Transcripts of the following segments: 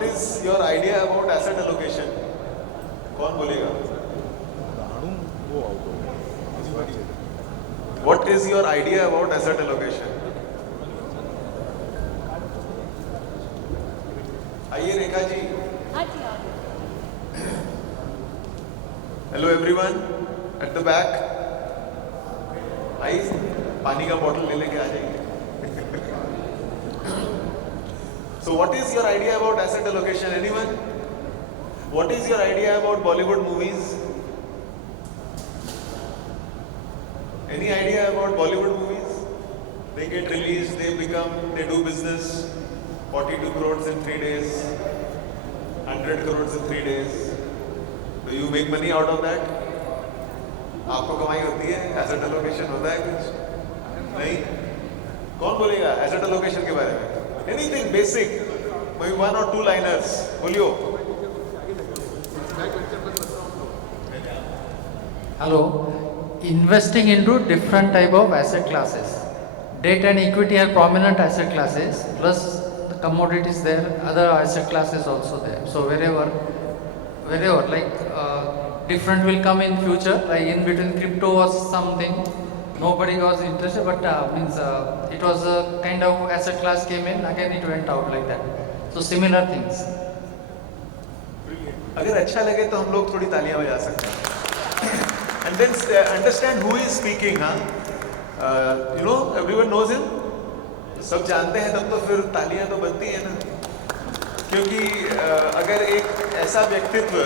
what is your idea about asset allocation? कौन बोलेगा? What is your idea about asset allocation? आइए Rekha ji. Hello everyone at the back. आइए पानी का bottle ले लेके आ जाइए. So what is your idea about asset allocation? Anyone? What is your idea about Bollywood movies? Any idea about Bollywood movies? They get released, they do business, 42 crores in 3 days, 100 crores in 3 days. Do you make money out of that? आपको कमाई होती है? Asset allocation होता है कुछ? नहीं? कौन बोलेगा asset allocation के बारे में? Anything basic, maybe 1 or 2 liners. बोलियो. Hello. Investing into different type of asset classes. Debt and equity are prominent asset classes. Plus the commodities there, other asset classes also there. So wherever like different will come in future. Like in between crypto was something nobody was interested, but it was a kind of asset class came in, again it went out like that. So similar things. अगर अच्छा लगे तो हम लोग थोड़ी तालियां बजा सकते हैं. And then understand who is speaking, huh? You know, everyone knows him. सब जानते हैं तब तो फिर तालियां तो बनती है ना. क्योंकि अगर एक ऐसा व्यक्तित्व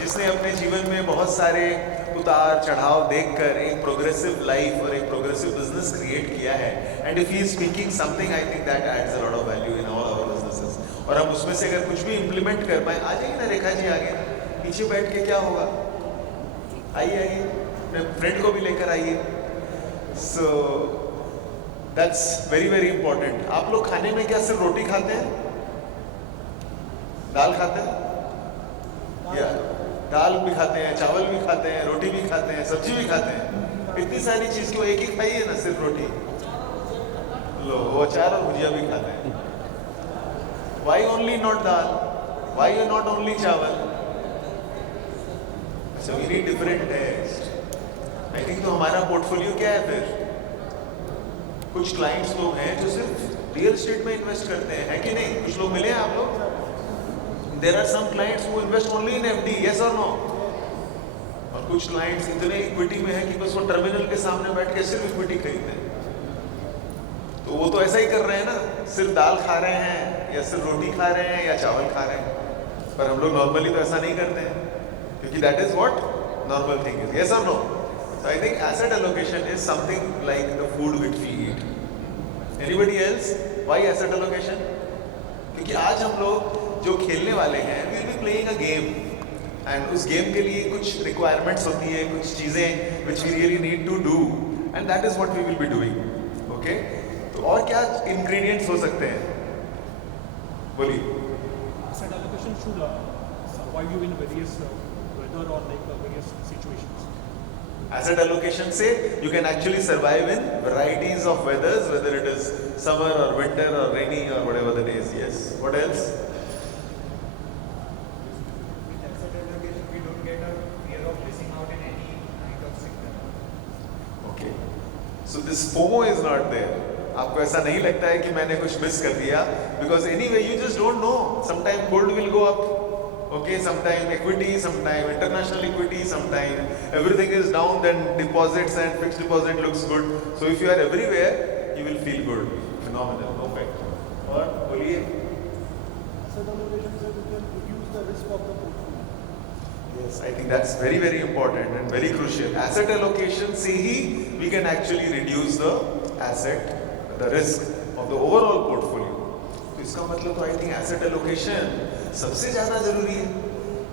जिसने अपने जीवन में बहुत सारे उतार चढ़ाव देखकर एक प्रोग्रेसिव लाइफ और एक प्रोग्रेसिव बिजनेस क्रिएट किया है, and if he is speaking something, I think that adds a lot of value in all our businesses. और हम उसमें से अगर कुछ भी इम्प्लीमेंट कर पाए, आ जाइए ना रेखा जी आगे, पीछे बैठ के क्या होगा. आइए अपने फ्रेंड को भी लेकर आइए. सो दैट्स वेरी वेरी इंपॉर्टेंट. आप लोग खाने में क्या सिर्फ रोटी खाते हैं? दाल खाते हैं? या दाल भी खाते हैं, चावल भी खाते हैं, रोटी भी खाते हैं, सब्जी भी खाते हैं. इतनी सारी चीज को एक ही खाइए ना, सिर्फ रोटी लो. वो अचार और भुजिया भी खाते हैं. Why only not dal? Why not only चावल? So we need different taste. I think तो हमारा पोर्टफोलियो क्या है फिर? कुछ क्लाइंट्स लोग हैं जो सिर्फ रियल एस्टेट में इन्वेस्ट करते हैं, है कि नहीं? कुछ लोग मिले हैं आप लोग? There are some clients who invest only in FD, yes or no? और कुछ क्लाइंट्स इतने इक्विटी में है कि बस वो टर्मिनल के सामने बैठ के सिर्फ इक्विटी खरीदते हैं. तो वो तो ऐसा ही कर रहे हैं ना, सिर्फ दाल खा रहे हैं या सिर्फ रोटी खा रहे हैं या चावल खा रहे हैं. पर हम लोग नॉर्मली तो ऐसा नहीं करते हैं, क्योंकि that is what normal thing is. Yes और no? So I think asset allocation is something like the food which we eat. Anybody else? Why asset allocation? क्योंकि आज हम लोग जो खेलने वाले हैं, we will be playing a game, and उस गेम के लिए कुछ रिक्वायरमेंट्स होती है, कुछ चीज़ें which we really need to do, and that is what we will be doing. Okay, तो और क्या इंग्रेडिएंट्स हो सकते हैं? बोलिए. Asset allocation should survive you in various weather or like various situations. Asset allocation से you can actually survive in varieties of weathers, whether it is summer or winter or rainy or whatever the days. Yes. What else? With asset allocation, we don't get a fear of missing out in any kind of sector. Okay. So this FOMO is not there. आपको ऐसा नहीं लगता है कि मैंने कुछ miss कर दिया, because anyway you just don't know. Sometime gold will go up. Okay, sometime equity, sometime international equity, sometime everything is down, then deposits and fixed deposit looks good. So if you are everywhere, you will feel good. Phenomenal. Perfect. और बोलिए. Asset allocation so you can reduce the risk of the portfolio. Yes, I think that's very very important and very crucial. Asset allocation से ही we can actually reduce the risk of the overall portfolio. तो इसका मतलब तो I think asset allocation सबसे ज़्यादा ज़रूरी है.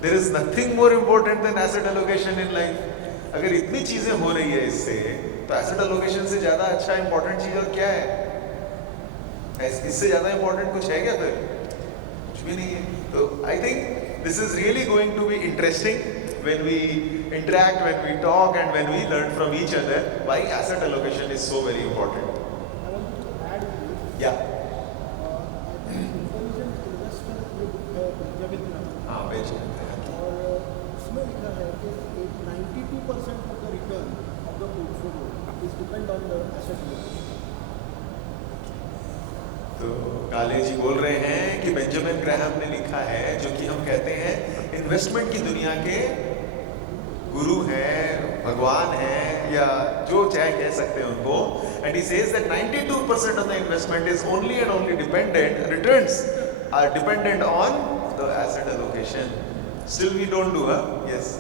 There is nothing more important than asset allocation in life. अगर इतनी चीज़ें हो रही है इससे, तो asset allocation से ज़्यादा अच्छा important चीज़ और क्या है? इससे ज़्यादा important कुछ है क्या फिर? कुछ भी नहीं है. तो I think this is really going to be interesting when we interact, when we talk, and when we learn from each other why asset allocation is so very important. I want to add to this. Yeah. I think intelligent investor would 92% of the return of the portfolio is depend on the asset allocation. तो काले जी बोल रहे हैं कि Benjamin Graham ने लिखा है, जो कि हम कहते हैं इन्वेस्टमेंट की दुनिया के गुरु हैं, भगवान हैं, या जो चाहे कह सकते हैं उनको, and he says that 92% of the investment is only and only dependent, returns are dependent on the asset allocation. Still we don't do yes.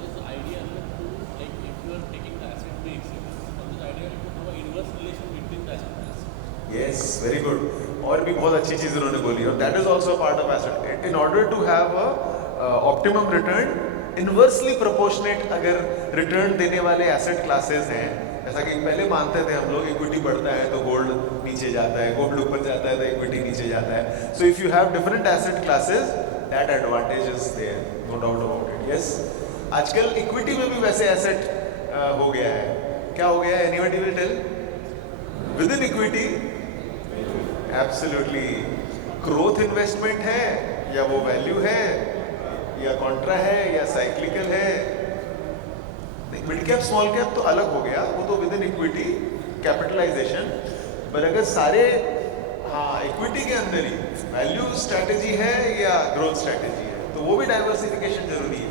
This idea like if you are taking the asset mix, from this idea you have an inverse relation between the asset mix. Yes, very good. और भी बहुत अच्छी चीज उन्होंने बोली, और that is also a part of asset. In order to have a optimum return, inversely proportionate अगर return देने वाले asset classes हैं, जैसा कि पहले मानते थे हम लोग, इक्विटी बढ़ता है तो गोल्ड नीचे जाता है, गोल्ड ऊपर जाता है तो इक्विटी नीचे जाता है. So if you have different asset classes, that advantage is there, no doubt about it. Yes. आजकल इक्विटी में भी वैसे एसेट हो गया है. क्या हो गया है? Anybody will tell? Within equity, absolutely, growth investment है या वो वैल्यू है या कॉन्ट्रा है या साइक्लिकल है. मिड कैप स्मॉल कैप तो अलग हो गया, वो तो विद इन इक्विटी कैपिटलाइजेशन. पर अगर सारे इक्विटी के अंदर ही वैल्यू स्ट्रैटेजी है या ग्रोथ स्ट्रैटेजी है, तो वो भी डाइवर्सिफिकेशन जरूरी है.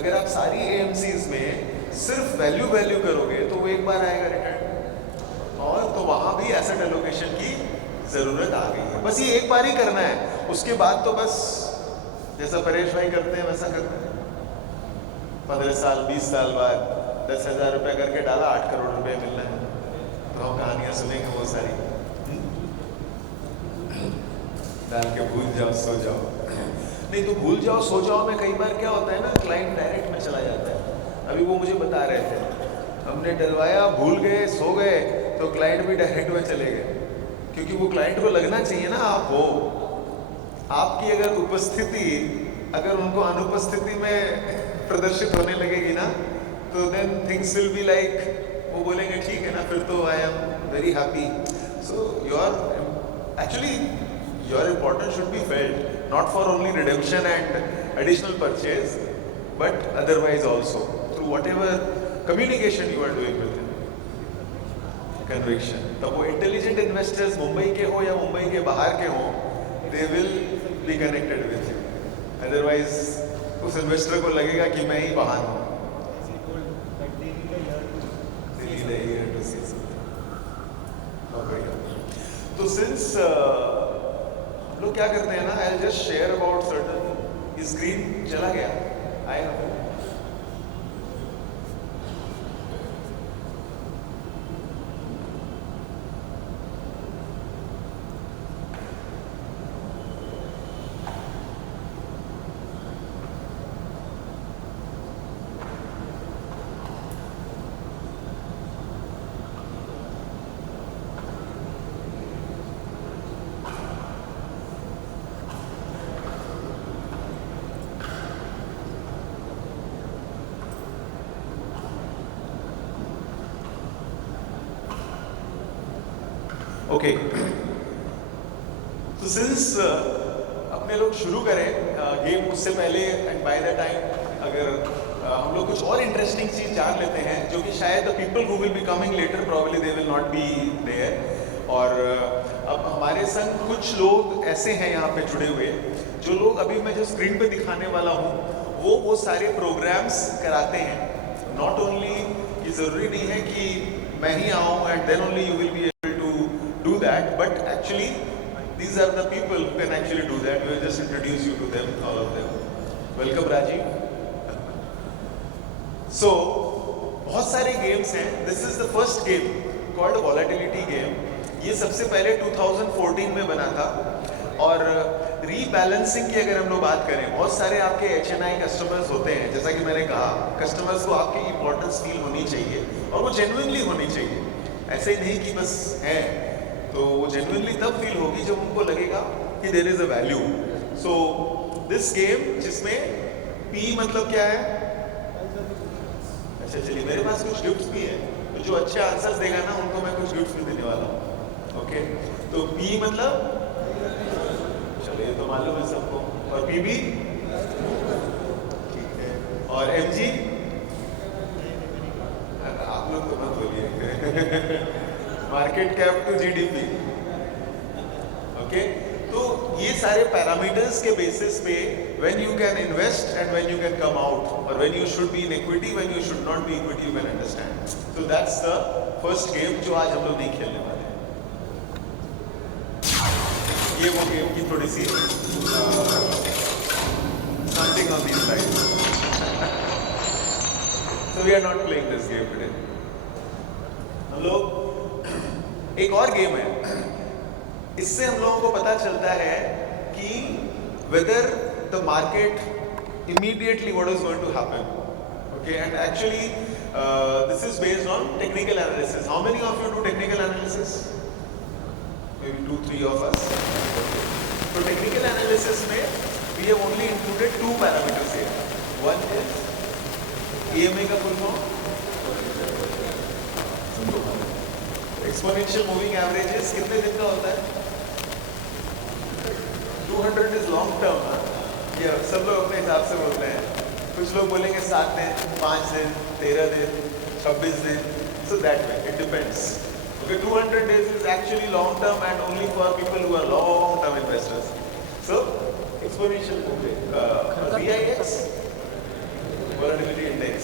अगर आप सारी एएमसीज में सिर्फ वैल्यू करोगे तो वो एक बार आएगा रिटर्न, और तो वहां भी एसेट एलोकेशन की जरूरत आ गई है. बस ये एक बार ही करना है, उसके बाद तो बस जैसा परेश भाई करते हैं वैसा करते हैं. 15 साल 20 साल बाद 10,000 रुपये करके डाला, 8 करोड़ रुपए मिलना है, तो हम कहानियां सुनेंगे वो सारी. डाल के भूल जाओ सो जाओ. नहीं तो भूल जाओ सो जाओ में कई बार क्या होता है ना, क्लाइंट डायरेक्ट में चला जाता है. अभी वो मुझे बता रहे थे, हमने डलवाया, भूल गए, सो गए, तो क्लाइंट भी डायरेक्ट में चले गए. क्योंकि वो क्लाइंट को लगना चाहिए ना आप हो. आपकी अगर उपस्थिति अगर उनको अनुपस्थिति में प्रदर्शित होने लगेगी ना, तो then things will be like, वो बोलेंगे ठीक है ना, फिर तो I am very happy. So your importance should be felt, not for only redemption and additional purchase, but otherwise also through whatever communication you are doing with conviction. तब वो intelligent investors Mumbai के हो या मुंबई के बाहर के हो, they will be connected with you. Otherwise उस इन्वेस्टर को लगेगा कि मैं ही वाहन हूँ. तो सिंस हम लोग क्या करते हैं ना, I just share about certain. Screen चला गया, आई नो. ओके, तो सिंस अपने लोग शुरू करें गेम, उससे पहले एंड बाय द टाइम अगर हम लोग कुछ और इंटरेस्टिंग चीज जान लेते हैं, जो कि शायद the people who will be coming later probably they will not be there. और अब हमारे संग कुछ लोग ऐसे हैं यहाँ पे जुड़े हुए, जो लोग अभी मैं जो स्क्रीन पे दिखाने वाला हूँ वो सारे प्रोग्राम्स कराते हैं. नॉट ओनली, ये जरूरी नहीं है कि मैं ही आऊँ and then only you will be that, but actually these are the people who can actually do that. We will just introduce you to them, all of them. Welcome Rajiv. So बहुत सारे games हैं. This is the first game called volatility game. ये सबसे पहले 2014 में बना था. और रीबैलेंसिंग की अगर हम लोग बात करें, बहुत सारे आपके HNI कस्टमर्स होते हैं, जैसा कि मैंने कहा, कस्टमर्स को आपकी इंपॉर्टेंस फील होनी चाहिए और वो जेन्युइनली होनी चाहिए. ऐसे ही नहीं कि बस है, तो वो जेन्युइनली तब फील होगी जब उनको लगेगा कि there is a value. So this game, जिसमें P मतलब क्या है? अच्छा चलिए, मेरे पास कुछ गिफ्ट्स भी है, तो जो अच्छे आंसर्स देगा ना उनको मैं कुछ गिफ्ट्स भी देने वाला हूँ. ओके, तो P मतलब, चलिए तो मालूम है सबको. और PB ठीक है. और MG market cap to GDP, okay. तो ये सारे पैरामीटर्स के बेसिस पे when you can invest and when you can come out, और when you should be in equity, when you should not be equity, you can understand. So that's the first game जो आज हम लोग नहीं खेलने वाले हैं। ये वो गेम की थोड़ी सी something on these lines. So we are not playing this game today. हम लोग एक और गेम है, इससे हम लोगों को पता चलता है कि whether the market immediately what is going to happen, okay, and actually this is based on technical analysis. How many of you do technical analysis? Maybe 2-3 of us. So technical analysis में we have only included 2 parameters here. One is EMA का full form, exponential moving averages कितने दिन का होता है? 200 is long term, ये सब लोग अपने हिसाब से बोलते हैं। कुछ लोग बोलेंगे 7 दिन, 5 दिन, 13 दिन, 26 दिन, so that way it depends. Okay, 200 days is actually long term and only for people who are long term investors. So exponential moving, VIX, volatility index,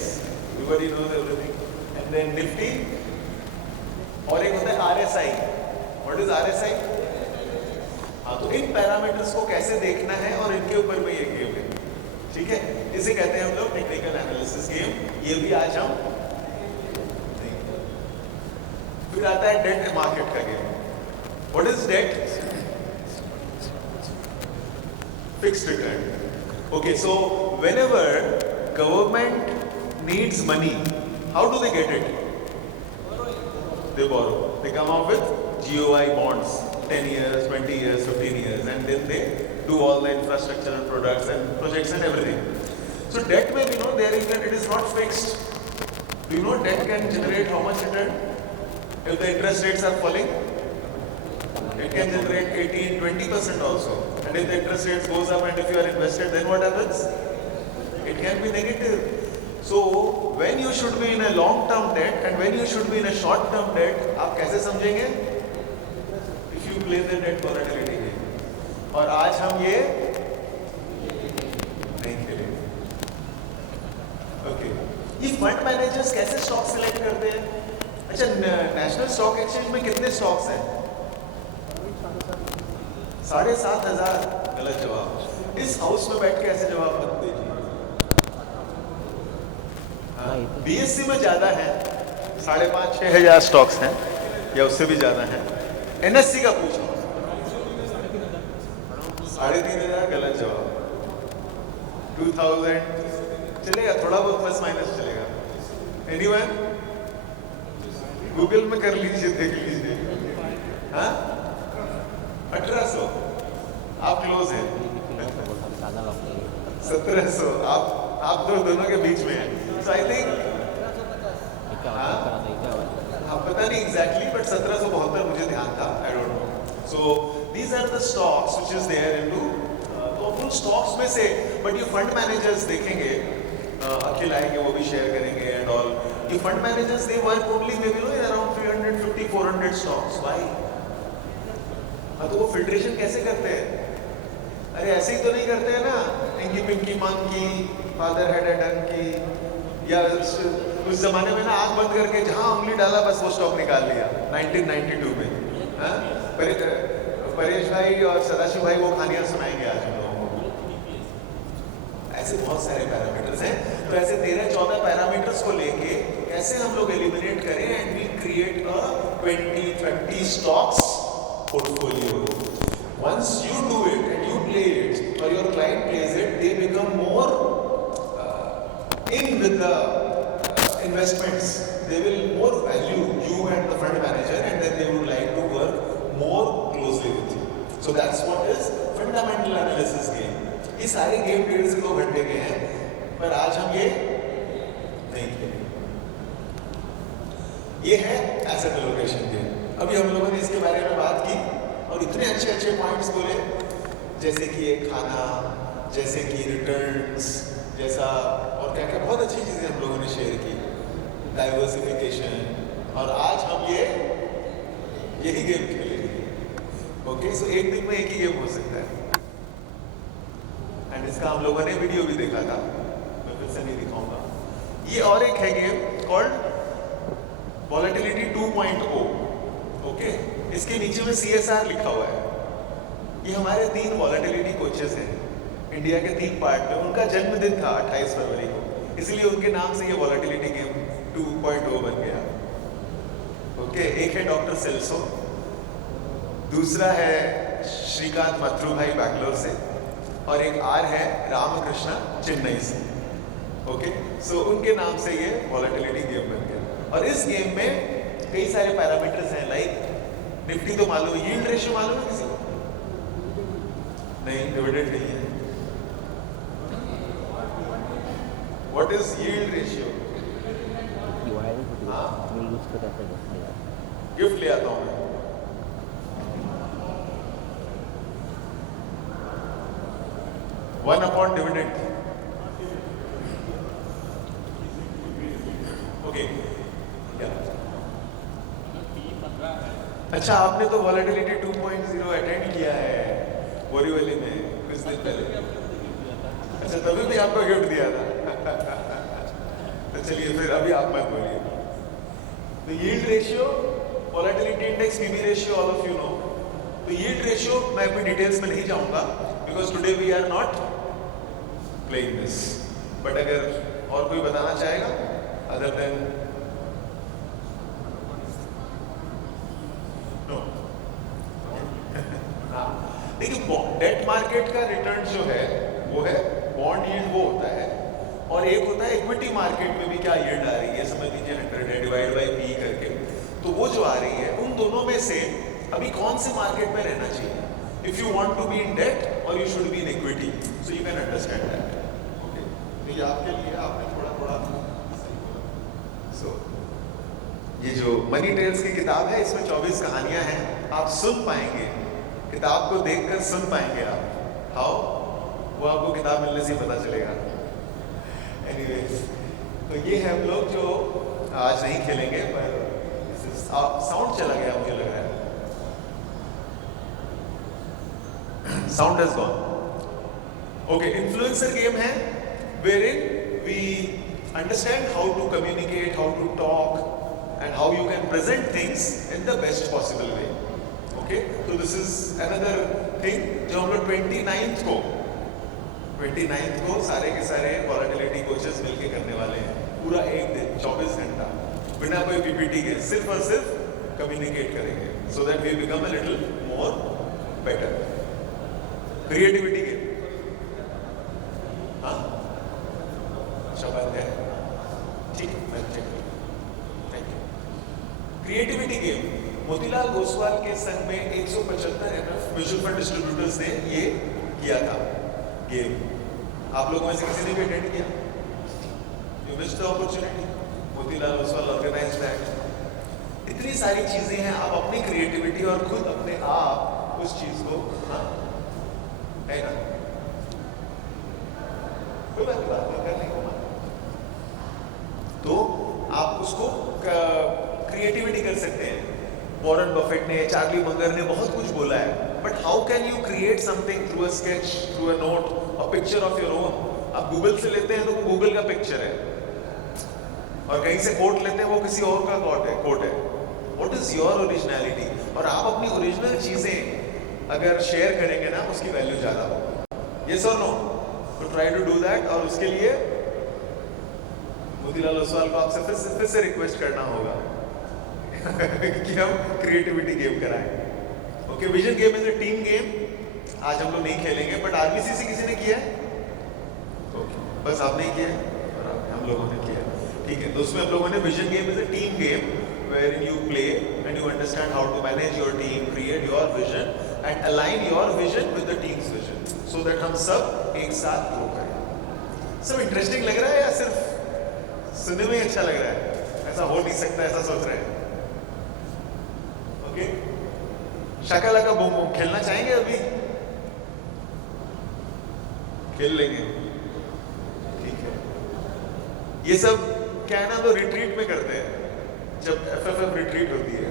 everybody knows everything, and then Nifty, और एक होता है RSI. What is RSI? हाँ, तो इन parameters को कैसे देखना है और इनके ऊपर में ये गेम है, ठीक है। इसे कहते हैं हम लोग टेक्निकल एनालिसिस गेम। ये भी आज हम फिर आता है डेट मार्केट का game. What is debt? Fixed return. Okay, so whenever government needs money, how do they get it? They borrow. They come up with GOI bonds, 10 years, 20 years, 15 years, and then they do all the infrastructural products and projects and everything. So debt may be, there is, it is not fixed. Do you know debt can generate how much return? If the interest rates are falling, it can generate 18-20% also. And if the interest rates goes up and if you are invested, then what happens? It can be negative. So when you should be in a long-term debt and when you should be in a short-term debt, आप कैसे समझेंगे? If you play the debt volatility game. और आज हम ये नहीं खेलेंगे। Okay. ये फंड मैनेजर्स कैसे स्टॉक सिलेक्ट करते हैं? अच्छा, नेशनल स्टॉक एक्सचेंज में कितने स्टॉक्स हैं? 7,500। गलत जवाब। इस हाउस में बैठ के ऐसे जवाब मत दीजिए। बीएससी में ज्यादा है, 5,500-6 हजार स्टॉक्स हैं या उससे भी ज्यादा है। एनएससी का पूछो, 3,500। गलत जवाब। 2,000 चलेगा, थोड़ा बहुत प्लस माइनस चलेगा। एनीवन? गूगल में कर लीजिए, देख लीजिए। हाँ, 1,800। आप क्लोज हैं। 1,700। आप दोनों के बीच में हैं। So I think, हाँ, पता नहीं exactly, but 1772 मुझे ध्यान था, I don't know. So these are the stocks which is there into, तो उन stocks में से, but ये fund managers देखेंगे, अखिल आएंगे वो भी शेयर करेंगे and all. ये fund managers they work only maybe around 350-400 stocks. Why? हाँ, तो वो filtration कैसे करते हैं? अरे ऐसे ही तो नहीं करते हैं ना, inky pinky monkey, father had a donkey, या उस जमाने में ना आंख बंद करके जहां उंगली डाला बस वो स्टॉक निकाल लिया 1992 में। हाँ, परेश भाई और सदाशिव भाई वो कहानियां सुनाएंगे आज हम लोगों को। ऐसे बहुत सारे पैरामीटर्स हैं, तो ऐसे 13-14 पैरामीटर्स को लेके कैसे हम लोग एलिमिनेट करें and we create a 20-30 stocks portfolio. Once you do it and you play it or your client plays it, they become more in with the investments. They will more value you and the fund manager, and then they would like to work more closely with you. So that's what is fundamental analysis game. ये सारे game 1.5 से 2 घंटे के हैं, पर आज हम ये नहीं खेलेंगे। ये है एसेट एलोकेशन गेम। अभी हम लोगों ने इसके बारे में बात की और इतने अच्छे अच्छे पॉइंट्स बोले, जैसे कि एक खाना, जैसे कि रिटर्न्स, जैसा और क्या क्या बहुत अच्छी चीज़ें हम लोगों ने शेयर की, डाइवर्सिफिकेशन। और आज हम ये यही गेम खेलेंगे। ओके, सो एक दिन में एक ही गेम हो सकता है। एंड इसका हम लोगों ने वीडियो भी देखा था, मैं फिर से नहीं दिखाऊंगा। ये और एक है गेम कॉल्ड वॉलेटिलिटी 2.0। ओके, इसके नीचे में CSR लिखा हुआ है। ये हमारे 3 वॉलेटिलिटी कोचेस हैं इंडिया के 3 पार्ट में। उनका जन्मदिन था 28 फरवरी को, इसलिए उनके नाम से ये वॉलेटिलिटी गेम 2.0 बन गया। ओके, एक है डॉक्टर सेल्सो, दूसरा है श्रीकांत मथुर भाई बैंगलोर से, और एक आर है रामकृष्णा चेन्नई से। ओके, सो उनके नाम से ये वॉलेटिलिटी गेम बन गया। और इस गेम में कई सारे पैरामीटर्स हैं, लाइक निफ्टी तो मालूम है, यील्ड रेशियो मालूम है किसी को? नहीं, डिविडेंड नहीं है। What is yield ratio? Gift ले आता हूं मैं। One upon dividend. ओके, अच्छा, आपने तो वॉलेटिलिटी 2.0 अटेंड किया है बोरीवली में कुछ दिन पहले। अच्छा, तभी भी आपको गिफ्ट दिया था। तो चलिए फिर अभी आप मत बोलिए। तो yield ratio, volatility index, PV ratio, all of you know. तो यील्ड रेशियो मैं अभी डिटेल्स में नहीं जाऊंगा, because today we are not playing this. But अगर और कोई बताना चाहेगा अदर देन देखिए, डेट मार्केट का रिटर्न जो है वो है बॉन्ड यील्ड, वो होता है। और एक होता है इक्विटी मार्केट में भी क्या यील्ड आ रही है, समझ लीजिए 100 है डिवाइड बाई पी करके। तो वो जो आ रही है, उन दोनों में से अभी कौन से मार्केट में रहना चाहिए? If you want to be in debt और you should be in equity, so you can understand that. Okay, तो ये आपके लिए आपने थोड़ा सो ये जो मनी टेल्स की किताब है, इसमें 24 कहानियां हैं। आप सुन पाएंगे, किताब को देखकर सुन पाएंगे आप। हाउ? वो आपको किताब मिलने से पता चलेगा। एनीवेज, तो ये है हम लोग जो आज नहीं खेलेंगे, पर साउंड चला गया मुझे लग रहा है। Sound has gone. Okay, influencer game है wherein we understand how to communicate, how to talk, and how you can present things in the best possible way. Okay, so this is another thing जो हम लोग 29th को सारे के सारे volatility coaches मिलके करने वाले हैं। पूरा एक दिन 24 घंटा बिना कोई पीपीटी के सिर्फ और सिर्फ कम्युनिकेट करेंगे, so that we become a little more better. Creativity के हाँ शब्द है, ठीक है, मैं चेक करूँ। Thank you. Creativity game Motilal Oswal के संघ में 175 MF म्यूचुअल फंड डिस्ट्रीब्यूटर्स ने ये किया था गेम। आप लोगों में से किसी ने भी अटेंड किया? You missed the opportunity. Motilal Oswal organised that. इतनी सारी चीजें हैं, आप अपनी क्रिएटिविटी और खुद अपने आप उस चीज को, हाँ है ना, कोई बात कर नहीं होगा तो आप उसको क्रिएटिविटी कर सकते हैं। वॉरेन बफेट ने, चार्ली मंगर ने बहुत कुछ बोला है, but how can you create something through a sketch, through a note, a picture of your own? आप गूगल से लेते हैं तो गूगल का पिक्चर है, और कहीं से कोट लेते हैं वो किसी और का कोट है। What is your originality? और आप अपनी ओरिजिनल चीजें अगर शेयर करेंगे ना, उसकी वैल्यू ज्यादा होगी। यस और नो? तो ट्राई टू डू दैट। और उसके लिए मोतीलाल ओसवाल को आपसे फिर से रिक्वेस्ट करना होगा कि हम क्रिएटिविटी गेम कराएं। Okay, vision game is a team game. आज हम लोग नहीं खेलेंगे, बट आरबीसी से किसी ने किया है? ओके, बस आपने किया है और हम लोगों ने किया है, ठीक है। तो उसमें हम लोगों ने vision game is a team game wherein you play and you understand how to manage your team, create your vision and align your vision with the team's vision, so that हम सब एक साथ ग्रो करें। सब interesting लग रहा है या सिर्फ सुनने में अच्छा लग रहा है? ऐसा हो नहीं सकता, ऐसा सोच रहे हैं? ओके, शाकालाका बूम बूम खेलना चाहेंगे? अभी खेल लेंगे, ठीक है। ये सब क्या है ना, तो रिट्रीट में करते हैं, जब FFF रिट्रीट होती है,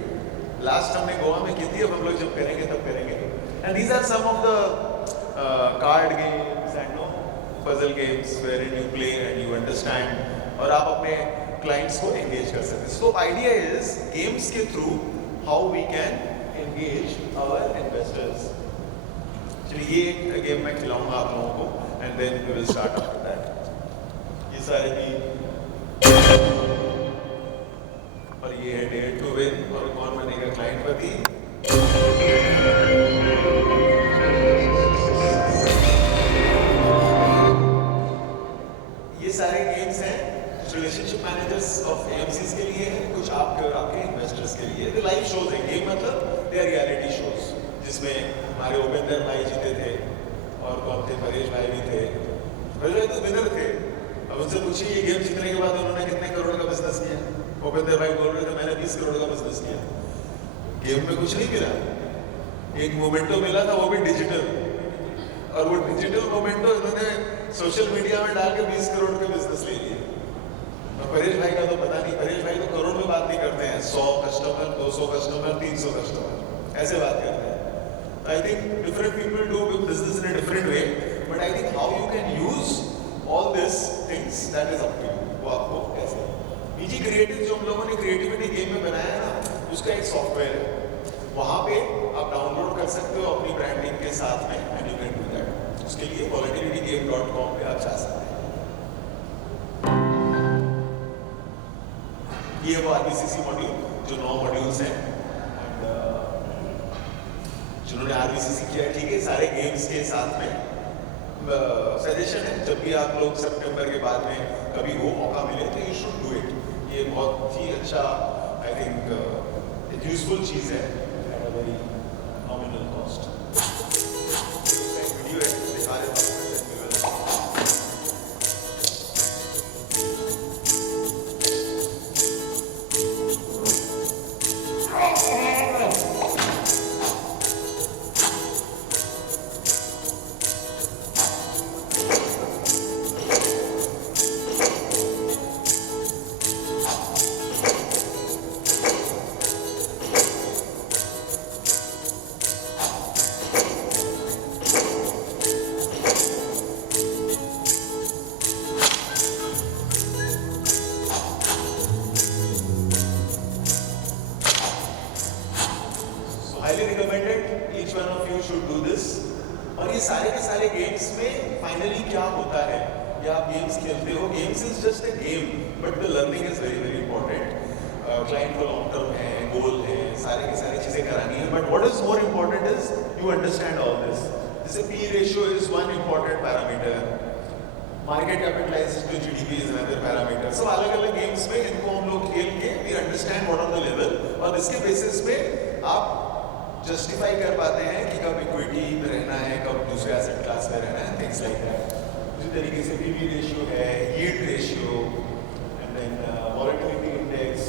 लास्ट हमने गोवा में की थी, अब हम लोग जब करेंगे तब करेंगे. And these are some of the card games and no puzzle games where you play and you understand और आप अपने क्लाइंट्स को एंगेज कर सकते हैं. सो आइडिया इज गेम्स के through how we can engage our investors. चलिए ये एक गेम मैं खिलाऊंगा आप लोगों को and then we will start after that. ये सारे भी और ये है डेयर टू विन और कौन बनेगा क्लाइंट पति. ये सारे गेम्स हैं रिलेशनशिप मैनेजर्स ऑफ एएमसीज के लिए है, कुछ आपके और आपके इन्वेस्टर्स के लिए. तो लाइव शोज हैं, गेम मतलब दे आर रियलिटी शोज जिसमें हमारे उपेंद्र भाई जीते थे और कौन थे, परेश भाई भी थे. परेश भाई तो विनर थे. अब उनसे पूछिए ये गेम जीतने के बाद उन्होंने कितने करोड़ का बिजनेस किया. उपेंद्र भाई बोल रहे थे मैंने 20 करोड़ का बिजनेस किया. गेम में कुछ नहीं मिला, एक मोमेंटो मिला था, वो भी डिजिटल. और वो डिजिटल मोमेंटो इन्होंने सोशल मीडिया में डाल के 20 करोड़ का बिजनेस ले लिया. और परेश भाई का तो पता नहीं, परेश भाई तो करोड़ में बात नहीं करते हैं, 100 कस्टमर, 200 कस्टमर, 300 कस्टमर ऐसे बात करते हैं. I think different people do business in a different way, but I think how you can use all this things that is up to you. वो आपको कैसे पीजी क्रिएटिव जो हम लोगों ने क्रिएटिविटी गेम में बनाया है ना, उसका एक सॉफ्टवेयर है, वहाँ पे आप डाउनलोड कर सकते हो अपनी ब्रांडिंग के साथ में and you can do that. उसके लिए volatilityGame.com पे आप जा सकते हैं. ये वो RBCC मॉड्यूल जो 9 मॉड्यूल्स हैं एंड जिन्होंने RBCC किया है, ठीक है, सारे गेम्स के साथ में. सजेशन है जब भी आप लोग सितंबर के बाद में कभी वो मौका मिले तो यू शुड डू इट. ये बहुत ही अच्छा आई थिंक यूजफुल चीज़ है at a very nominal cost. Video है दिखा देता हूँ. Highly recommended, each one of you should do this. और ये सारे के सारे गेम्स में फाइनली क्या होता है, या आप गेम्स खेलते हो, games is just a game but the learning is very very important. Client को लॉन्ग टर्म है, गोल है, सारे की सारी चीज़ें करानी है, but what is more important is you understand all this. जैसे P ratio is one important parameter, market capitalization to GDP is another parameter. सब अलग अलग गेम्स में इनको हम लोग खेल के we understand what are the level, और इसके बेसिस पे आप जस्टिफाई कर पाते हैं कि कब इक्विटी में रहना है, कब दूसरे एसेट क्लास में रहना है, थिंग्स लाइक दैट. उसी तरीके से पीवी रेशियो है, yield ratio and then volatility index.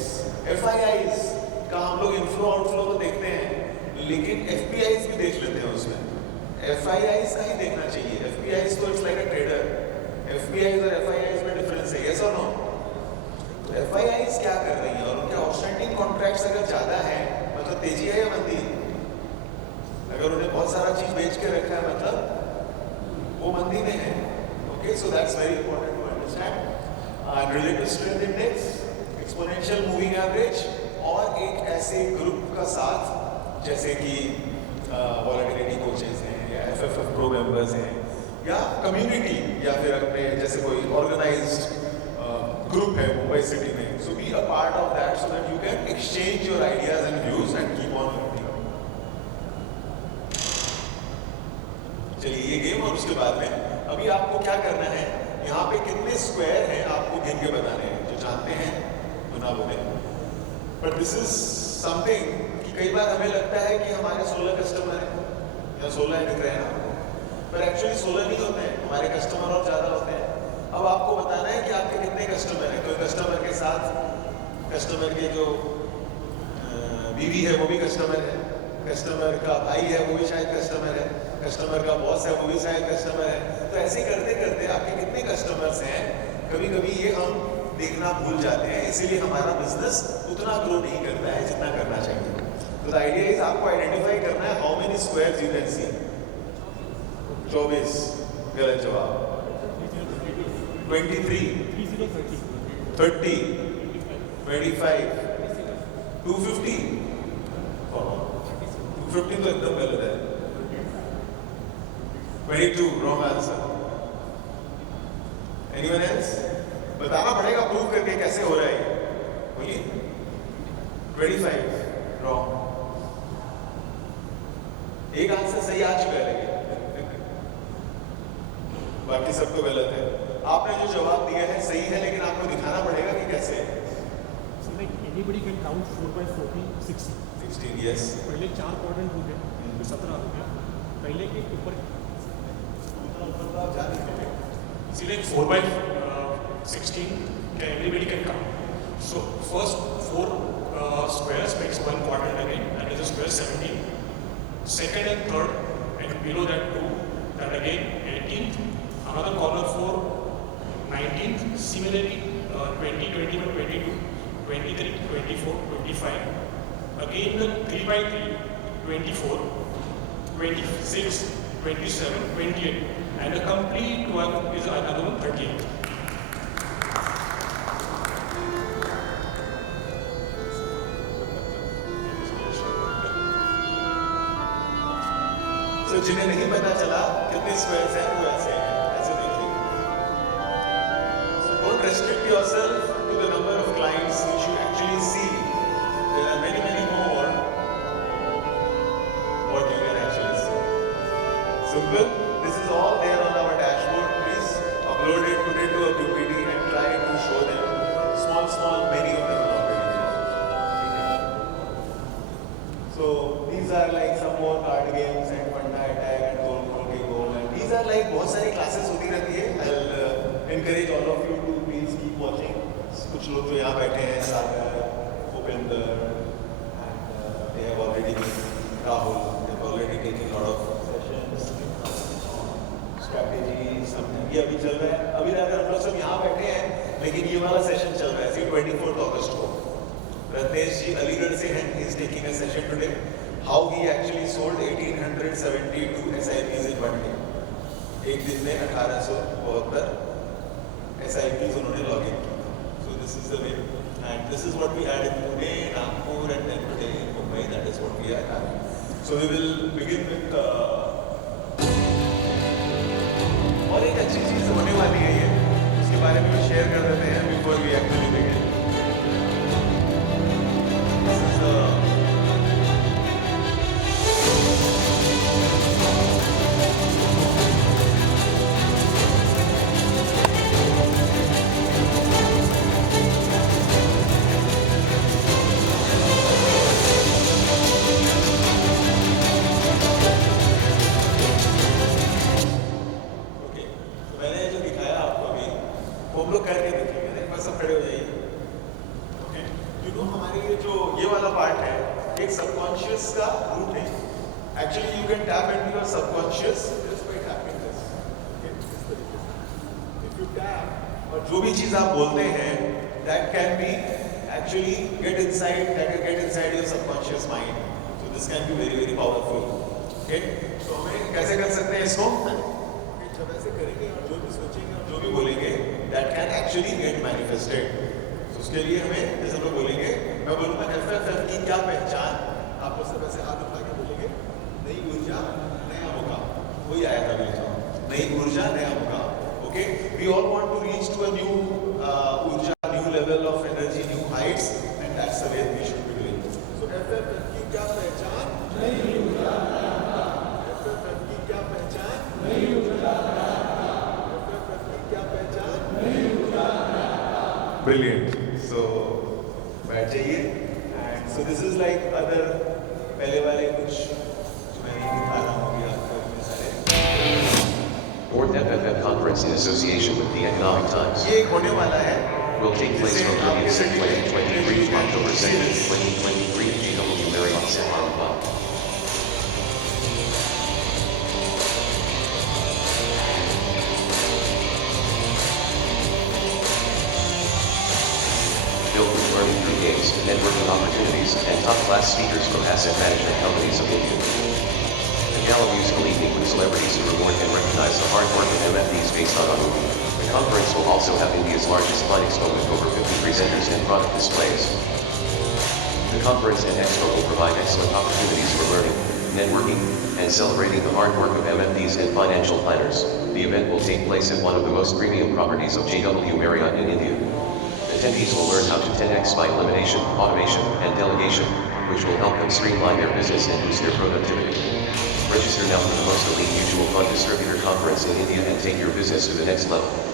FIIs का हम लोग इनफ्लो आउटफ्लो तो देखते हैं, लेकिन एफपीआईज भी देख लेते हैं उसमें. एफआईआईज का ही देखना चाहिए. एफपीआईज तो इट्स लाइक अ ट्रेडर. एफपीआईज और एफआईआईज में डिफरेंस है, यस और नो? तो एफआईआईज क्या कर रही है, और उनके आउटस्टैंडिंग कॉन्ट्रैक्ट्स अगर ज़्यादा है मतलब तेजी है या मंदी. अगर उन्हें बहुत सारा चीज बेच के रखा है मतलब वो मंदी में है. Okay, so that's very important to understand. Relative strength index, exponential moving average, और एक ऐसे ग्रुप का साथ जैसे कि वॉलेटिलिटी कोचेस हैं या एफएफएफ प्रो मेंबर्स हैं या कम्युनिटी या फिर अपने जैसे कोई ऑर्गेनाइज्ड ग्रुप है मुंबई सिटी में. So be a part of that so that you can exchange your ideas and views and keep on learning. चलिए ये गेम, और उसके बाद में अभी आपको क्या करना है, यहाँ पे कितने स्क्वायर हैं आपको गिन के बताने हैं. जो जानते हैं बना बोले, बट दिस इज समथिंग कि कई बार हमें लगता है कि हमारे 16 कस्टमर हैं या 16 दिख रहे हैं आपको, पर एक्चुअली 16 नहीं होते हैं, हमारे कस्टमर और ज़्यादा होते हैं. अब आपको बताना है कि आपके कितने कस्टमर हैं. कोई कस्टमर के साथ कस्टमर के जो बीवी है वो भी कस्टमर है, कस्टमर का भाई है वो भी शायद कस्टमर है, कस्टमर का बॉस है वो भी शायद कस्टमर है. तो ऐसे करते करते आपके कितने कस्टमर्स हैं, कभी कभी ये हम देखना भूल जाते हैं. इसीलिए हमारा बिजनेस उतना ग्रो नहीं करता है जितना करना चाहिए. तो द आइडिया इज आपको आइडेंटिफाई करना है how many squares you can see. 24 गलत जवाब. 23, 30, 25, 250. 250 तो एकदम गलत है. 22 रॉन्ग आंसर. Anyone else? बताना पड़ेगा प्रूव करके कैसे हो रहा है ये. बोलिए. 25 रॉन्ग. एक आंसर सही आ चुका है लेकिन बाकी सब तो गलत है. आपने जो जवाब दिया है सही है लेकिन आपको दिखाना पड़ेगा कि कैसे. So like anybody can count 4 by 14, 16. 16 yes. पहले 4 क्वाड्रेंट हो गए, फिर 17 हो गया. पहले के ऊपर See, like 4 by 16, everybody can count. So first 4 squares makes one quadrant again, that is a square 17. Second and third, and below that 2, that again 18th. Another corner 4, 19th. Similarly, 20, 21, 22, 23, 24, 25. Again the 3 by 3, 24, 26, 27, 28. And the complete one is another one, 38. तो जिन्हें नहीं पता चला कितने squares हैं वो ऐसे हैं. ऐसे देखिए. So don't restrict yourself to the number of clients which you actually see. There are many more what you can actually see. Simple. This is all there on our dashboard. Please upload it, put it to a PPT and try to show them. Small, many of them are already there. So these are like some more card games and Funda Attack and Goal and these are like बहुत सारी classes होती रहती है. I'll encourage all of you to please keep watching. कुछ लोग तो यहाँ बैठे हैं, सागर, Upinder, and they have already been Rahul. They have already taken a lot of sessions. Strategy something ये अभी चल रहा है. अभी अगर हम लोग सब यहाँ बैठे हैं लेकिन ये वाला सेशन चल रहा है 24 अगस्त को. रत्नेश जी अलीगढ़ से हैं. He is taking a session today how he actually sold 1872 SIPs in one day. एक दिन में 1872 SIPs उन्होंने लॉग इन की. So this is the way and this is what we had in Pune, Nagpur and then today in Mumbai. That is what we are having. So we will begin with और एक अच्छी चीज होने वाली है ये, उसके बारे में भी शेयर कर देते हैं before we actually begin. This is करके देखेंगे. एक बार सब खड़े हो जाइए. ओके. यू नो हमारे ये वाला पार्ट है एक सबकॉन्शियस का रूट है. Actually you can tap into your subconscious just by tapping this. Okay. इस तरीके से इफ यू टैप और जो भी चीज आप बोलते हैं that can be actually get inside your subconscious mind. So this can be very powerful. Okay. तो हमें कैसे कर सकते हैं इसको? जब ऐसे करेंगे और जो भी सोचेंगे और जो भी बोलेंगे that can actually get manifested. So उसके लिए हमें जैसे हम लोग बोलेंगे, मैं बोलूँगा FFF की क्या पहचान, आप लोग सब ऐसे हाथ उठा के बोलेंगे नई ऊर्जा नया मौका. वही आया था मेरे साथ. नई ऊर्जा नया मौका. Okay? We all want to reach to a new ऊर्जा, new level of energy, new heights, and that's the way we should be doing. So FFF की क्या पहचान? नई ऊर्जा नया मौका. FFF की क्या पहचान? नई ऊर्जा नया मौका. Brilliant. So बैठ जाइए. And so this is like other पहले वाले कुछ जो मैं नहीं दिखा रहा हूँ अभी आपको इतने सारे. Fourth FFF Conference in association with the Economic Times ये एक होने वाला है. will take place from 30th September 2023 to October 2nd, 2023 in GW Marriott Sahara. Built with learning through games, networking opportunities, and top-class speakers from asset management companies of India. The gala musical evening with celebrities to reward and recognize the hard work of MFDs based on Anuvi. The conference will also have India's largest flight expo with over 50 presenters and product displays. The conference and expo will provide excellent opportunities for learning, networking, and celebrating the hard work of MFDs and financial planners. The event will take place at one of the most premium properties of JW Marriott in India. Attendees will learn how to 10x by elimination, automation, and delegation, which will help them streamline their business and boost their productivity. Register now for the most elite mutual fund distributor conference in India and take your business to the next level.